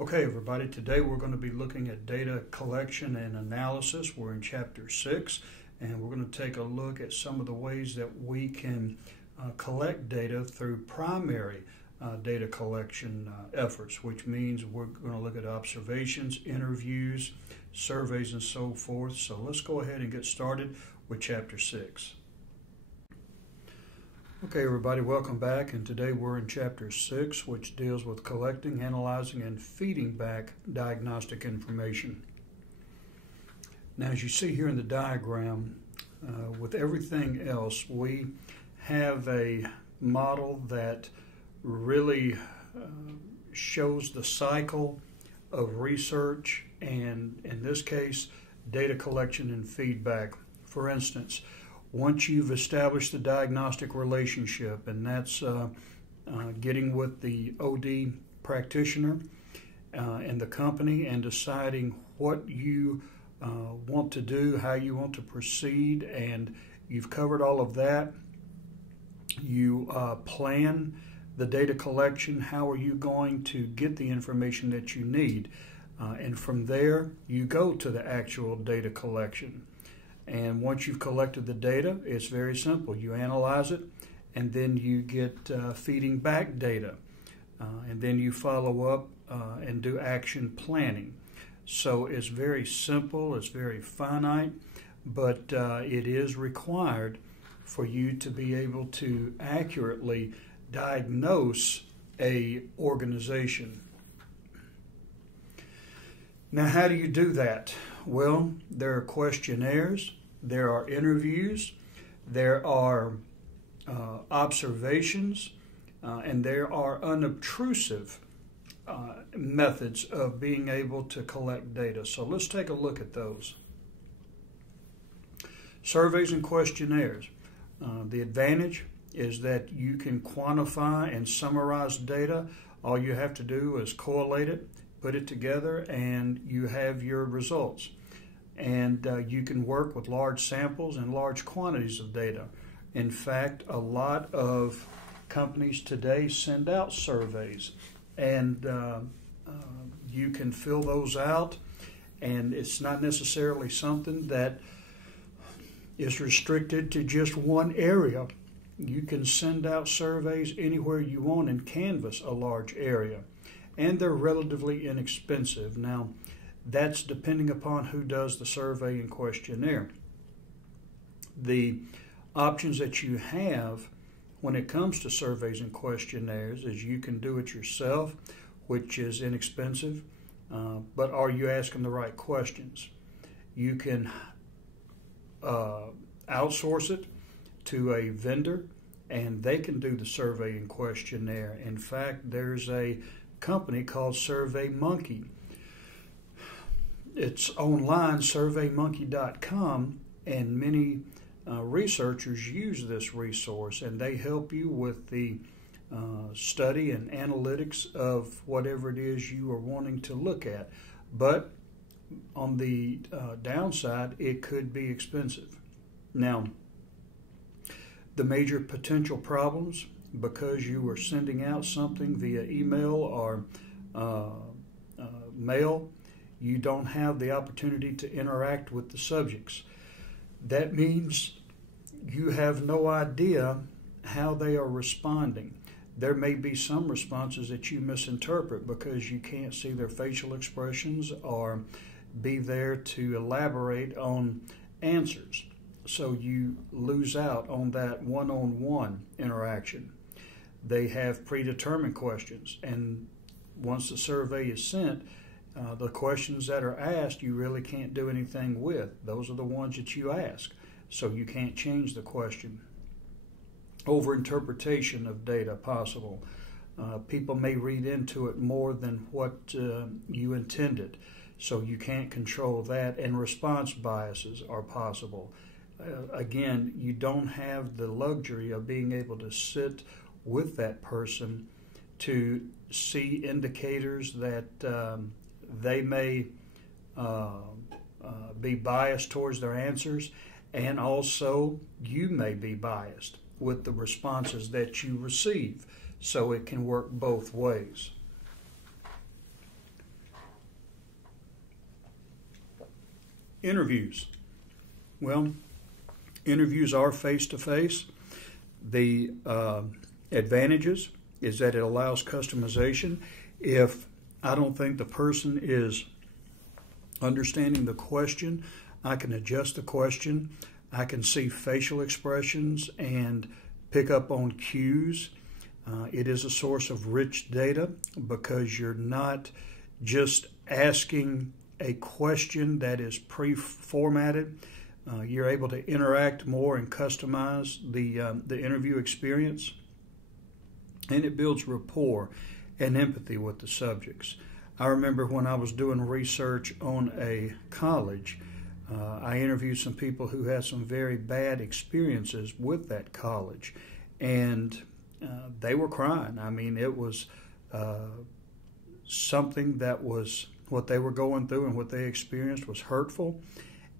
Okay, everybody, today we're going to be looking at data collection and analysis. We're in Chapter 6, and we're going to take a look at some of the ways that we can collect data through primary data collection efforts, which means we're going to look at observations, interviews, surveys, and so forth. So let's go ahead and get started with Chapter 6. Okay, everybody, welcome back, and today we're in Chapter 6, which deals with collecting, analyzing, and feeding back diagnostic information. Now, as you see here in the diagram, with everything else, we have a model that really shows the cycle of research and, in this case, data collection and feedback. For instance, once you've established the diagnostic relationship, and that's getting with the OD practitioner and the company and deciding what you want to do, how you want to proceed, and you've covered all of that, you plan the data collection. How are you going to get the information that you need? And from there, you go to the actual data collection. And once you've collected the data, it's very simple. You analyze it, and then you get feeding back data. And then you follow up and do action planning. So it's very simple, it's very finite, but it is required for you to be able to accurately diagnose an organization. Now, how do you do that? Well, there are questionnaires, there are interviews, there are observations, and there are unobtrusive methods of being able to collect data. So let's take a look at those. Surveys and questionnaires. The advantage is that you can quantify and summarize data. All you have to do is correlate it, put it together, and you have your results. And you can work with large samples and large quantities of data. In fact, a lot of companies today send out surveys, and you can fill those out, and it's not necessarily something that is restricted to just one area. You can send out surveys anywhere you want and canvass a large area. And they're relatively inexpensive. Now, that's depending upon who does the survey and questionnaire. The options that you have when it comes to surveys and questionnaires is you can do it yourself, which is inexpensive, but are you asking the right questions? You can outsource it to a vendor, and they can do the survey and questionnaire. In fact, there's a company called SurveyMonkey. It's online, surveymonkey.com, and many researchers use this resource, and they help you with the study and analytics of whatever it is you are wanting to look at. But on the downside, it could be expensive. Now, the major potential problems, because you are sending out something via email or mail, you don't have the opportunity to interact with the subjects. That means you have no idea how they are responding. There may be some responses that you misinterpret because you can't see their facial expressions or be there to elaborate on answers. So you lose out on that one-on-one interaction. They have predetermined questions, and once the survey is sent, the questions that are asked you really can't do anything with. Those are the ones that you ask, so you can't change the question. Overinterpretation of data possible. People may read into it more than what you intended, so you can't control that, and response biases are possible. Again, you don't have the luxury of being able to sit with that person to see indicators that they may be biased towards their answers, and also you may be biased with the responses that you receive. So it can work both ways. Interviews. Well, interviews are face-to-face. The advantages is that it allows customization. If I don't think the person is understanding the question, I can adjust the question. I can see facial expressions and pick up on cues. It is a source of rich data because you're not just asking a question that is pre-formatted. You're able to interact more and customize the interview experience, and it builds rapport and empathy with the subjects. I remember when I was doing research on a college, I interviewed some people who had some very bad experiences with that college, and they were crying. I mean, it was something that was what they were going through and what they experienced was hurtful,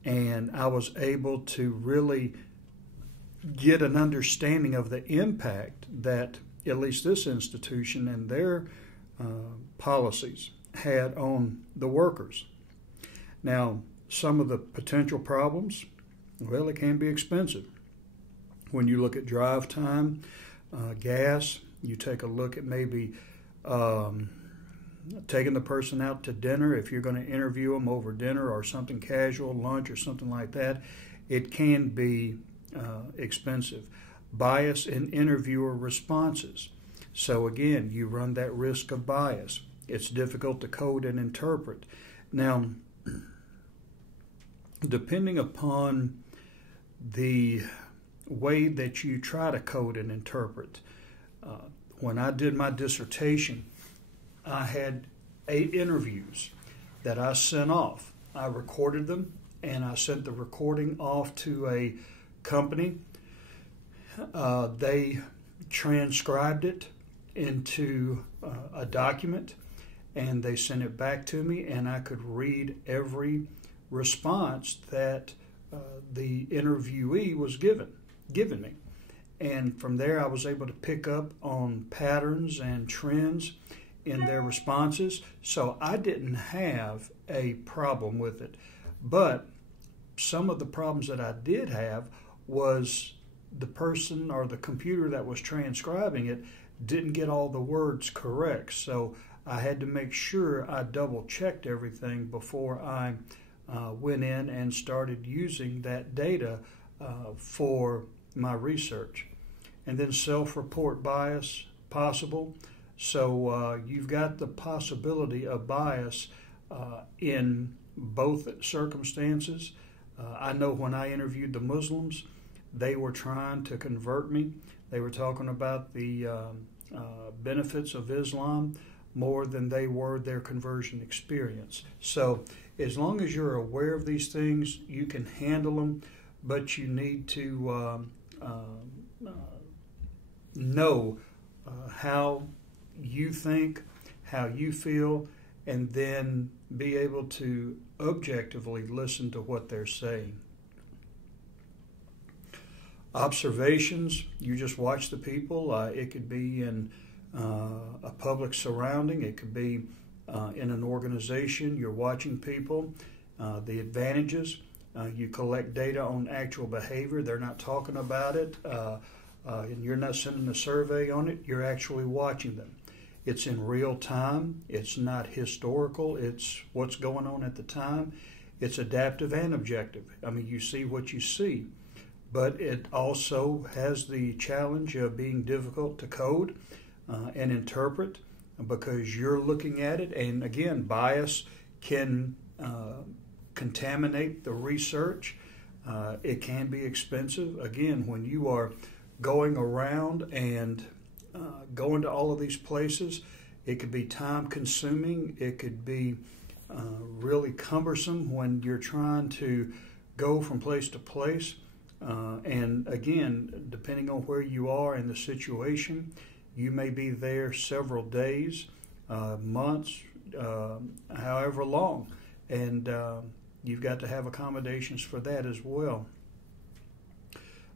and I was able to really get an understanding of the impact that at least this institution and their policies had on the workers. Now, some of the potential problems, well, it can be expensive. When you look at drive time, gas, you take a look at maybe taking the person out to dinner. If you're going to interview them over dinner or something casual, lunch or something like that, it can be expensive. Bias in interviewer responses. So again, you run that risk of bias. It's difficult to code and interpret. Now, depending upon the way that you try to code and interpret, when I did my dissertation, I had 8 interviews that I sent off. I recorded them, and I sent the recording off to a company. They transcribed it into a document, and they sent it back to me, and I could read every response that the interviewee was given me. And from there, I was able to pick up on patterns and trends in their responses. So I didn't have a problem with it. But some of the problems that I did have was the person or the computer that was transcribing it didn't get all the words correct. So I had to make sure I double checked everything before I went in and started using that data for my research. And then self-report bias possible. So you've got the possibility of bias in both circumstances. I know when I interviewed the Muslims, they were trying to convert me. They were talking about the benefits of Islam more than they were their conversion experience. So as long as you're aware of these things, you can handle them, but you need to know how you think, how you feel, and then be able to objectively listen to what they're saying. Observations, you just watch the people. It could be in a public surrounding. It could be in an organization. You're watching people. The advantages, you collect data on actual behavior. They're not talking about it, and you're not sending a survey on it. You're actually watching them. It's in real time. It's not historical. It's what's going on at the time. It's adaptive and objective. I mean, you see what you see. But it also has the challenge of being difficult to code and interpret because you're looking at it. And again, bias can contaminate the research. It can be expensive. Again, when you are going around and going to all of these places, it could be time consuming. It could be really cumbersome when you're trying to go from place to place. And again, depending on where you are in the situation, you may be there several days, months, however long. And you've got to have accommodations for that as well.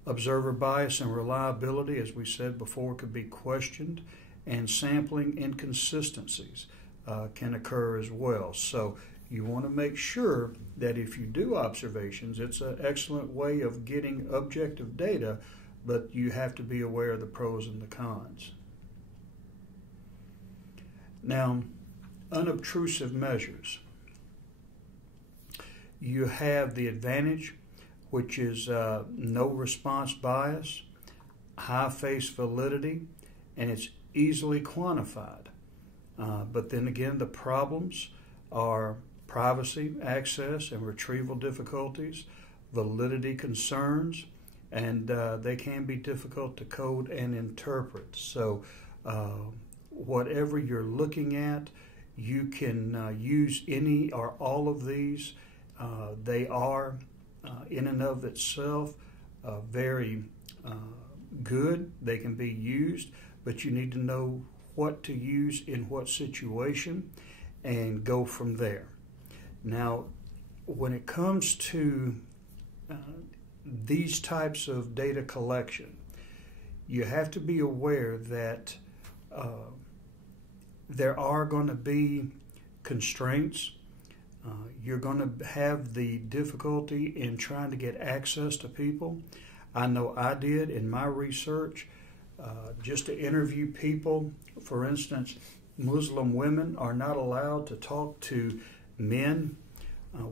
Observer bias and reliability, as we said before, could be questioned, and sampling inconsistencies can occur as well. So You want to make sure that if you do observations, it's an excellent way of getting objective data, but you have to be aware of the pros and the cons. Now, unobtrusive measures. You have the advantage, which is no response bias, high face validity, and it's easily quantified. But then again, the problems are privacy, access, and retrieval difficulties, validity concerns, and they can be difficult to code and interpret. So whatever you're looking at, you can use any or all of these. They are, in and of itself, very good. They can be used, but you need to know what to use in what situation and go from there. Now, when it comes to these types of data collection, you have to be aware that there are going to be constraints. You're going to have the difficulty in trying to get access to people. I know I did in my research, just to interview people. For instance, Muslim women are not allowed to talk to men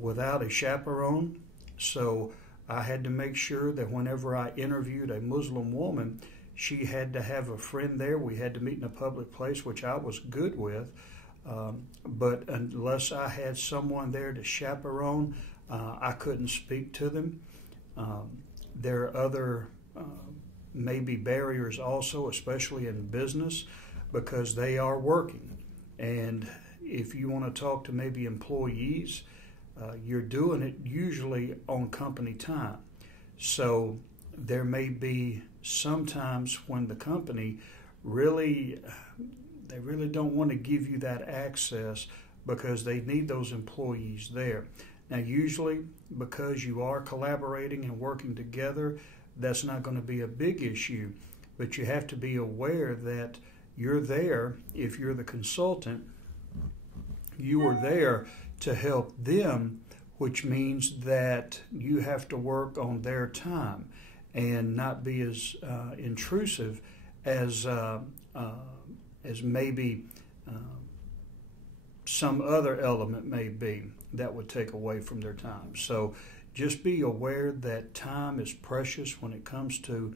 without a chaperone. So I had to make sure that whenever I interviewed a Muslim woman, she had to have a friend there. We had to meet in a public place, which I was good with. But unless I had someone there to chaperone, I couldn't speak to them. There are other maybe barriers also, especially in business, because they are working. And if you want to talk to maybe employees, you're doing it usually on company time. So there may be sometimes when the company really don't want to give you that access because they need those employees there. Now, usually because you are collaborating and working together, that's not going to be a big issue, but you have to be aware that you're there. If you're the consultant, you are there to help them, which means that you have to work on their time and not be as intrusive as maybe some other element may be that would take away from their time. So just be aware that time is precious when it comes to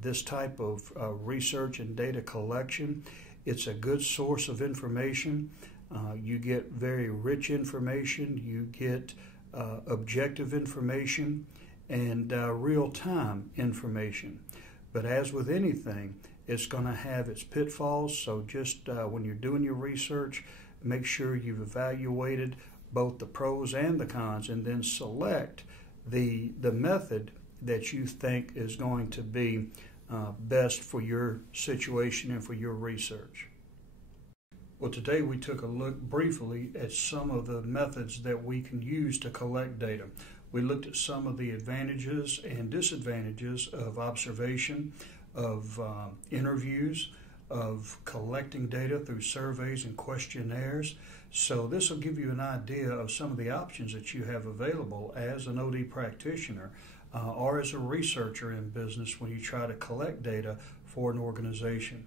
this type of research and data collection. It's a good source of information. You get very rich information. You get objective information and real-time information. But as with anything, it's going to have its pitfalls. So just when you're doing your research, make sure you've evaluated both the pros and the cons, and then select the method that you think is going to be best for your situation and for your research. Well, today we took a look briefly at some of the methods that we can use to collect data. We looked at some of the advantages and disadvantages of observation, of interviews, of collecting data through surveys and questionnaires. So this will give you an idea of some of the options that you have available as an OD practitioner or as a researcher in business when you try to collect data for an organization.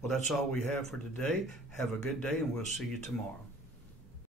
Well, that's all we have for today. Have a good day, and we'll see you tomorrow.